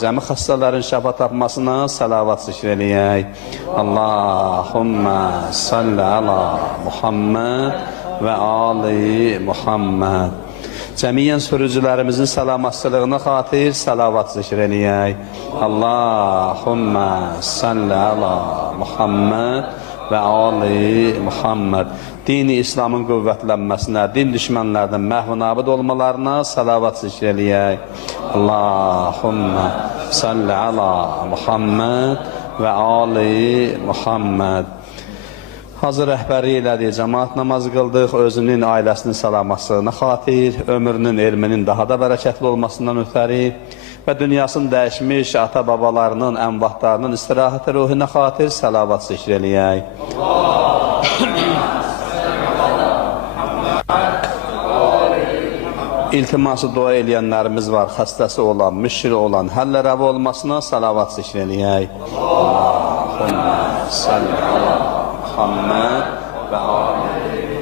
Cəmi xəstələrin şəfa tapmasına salavat zikr eləyək. Allahumma salli ala Muhammed və ali Muhammed. Cəmiyyən sürücülərimizin salamatlığına xatir salavat zikr eləyək. Allahumma salli ala Muhammed və ali Muhammed. Dini İslamın qüvvətlənməsinə, din düşmənlərdən məhv-nabid olmalarına salavat zikr eləyək. Allahumma salli ala Muhammed və ali Muhammed. Hazır rəhbəri elədik, cəmaat namazı qıldıq, özünün, ailəsinin salamatlığına xatir, ömrünün, elminin daha da bərəkətli olmasından ötəri və dünyasını dəyişmiş ata-babalarının, ənvatlarının istirahəti ruhuna xatir salavat zikr eləyək. İltiması dua eləyənlərimiz var, xəstəsi olan, müşkili olan, həllə rəvi olmasına salavat zikr eləyək. Allahumma salli ala Muhammed və ali